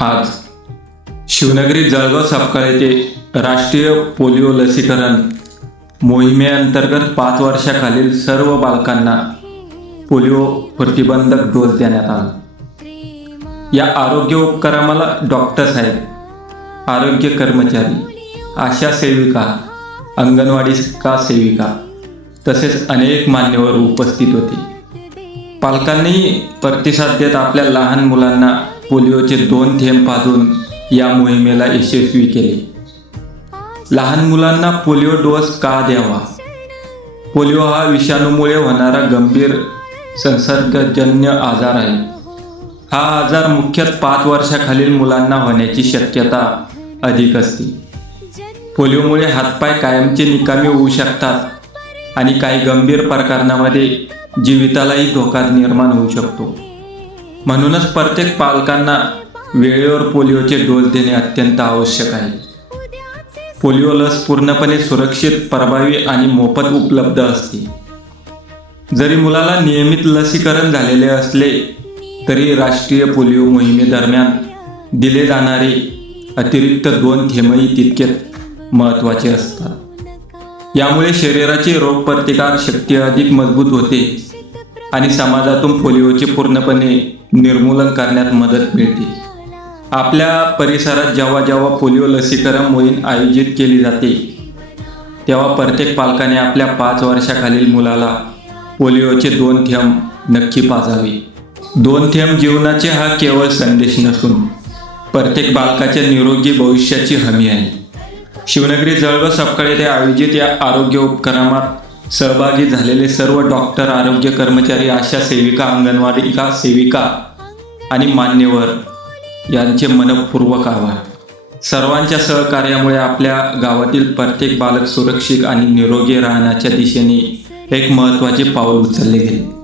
आज शिवनगरी जळगाव सपकाळ येथे राष्ट्रीय पोलिओ लसीकरण मोहिमेअंतर्गत 5 वर्षाखालील सर्व बालकांना पोलिओ प्रतिबंधक डोस देण्यात आला। या आरोग्य उपक्रमाला डॉक्टर साहेब, आरोग्य कर्मचारी, आशा सेविका, अंगणवाडी सेविका तसेच अनेक मान्यवर उपस्थित होते। पालकांनी प्रतिसाद देत आपल्या लहान मुलांना पोलिओचे 2 थेंब पाजून या मोहिमेला यशस्वी केले। लहान मुलांना पोलिओ डोस का द्यावा? पोलिओ हा विषाणूमुळे होणारा गंभीर संसर्गजन्य आजार आहे। हा आजार मुख्यतः 5 वर्षाखालील मुलांना होण्याची शक्यता अधिक असते। पोलिओमुळे हातपाय कायमचे निकामी होऊ शकतात आणि काही गंभीर प्रकरणांमध्ये जीवितालाही धोका निर्माण होऊ शकतो। म्हणूनच प्रत्येक पालकांना वेळेवर पोलिओचे डोस देणे अत्यंत आवश्यक आहे। पोलिओ लस पूर्णपणे सुरक्षित, प्रभावी आणि मोफत उपलब्ध असते। जरी मुलाला नियमित लसीकरण झालेले असले तरी राष्ट्रीय पोलिओ मोहिमेदरम्यान दिले जाणारे अतिरिक्त 2 थेंबही तितकेच महत्त्वाचे असतात। यामुळे शरीराची रोगप्रतिकार शक्ती अधिक मजबूत होते आणि समाजातून पोलिओचे पूर्णपणे निर्मूलन करण्यात मदत मिळते। आपल्या परिसरात जेव्हा पोलिओ लसीकरण मोहीम आयोजित केली जाते तेव्हा प्रत्येक पालकाने आपल्या 5 वर्षाखालील मुलाला पोलिओचे 2 थेंब नक्की पाजावे। 2 थेंब जीवनाचे हा केवळ संदेश नसून प्रत्येक बालकाच्या निरोगी भविष्याची हमी आहे। शिवनगरी जळगाव सपकाळ येथे आयोजित या आरोग्य उपक्रमात सहभागी झालेले सर्व डॉक्टर, आरोग्य कर्मचारी, आशा सेविका, अंगणवाडी सेविका आणि मान्यवर यांचे मनपूर्वक आभार। सर्वांच्या सहकार्यामुळे आपल्या गावातील प्रत्येक बालक सुरक्षित आणि निरोगी राहण्याच्या दिशेने एक महत्त्वाचे पाऊल उचलले गेले।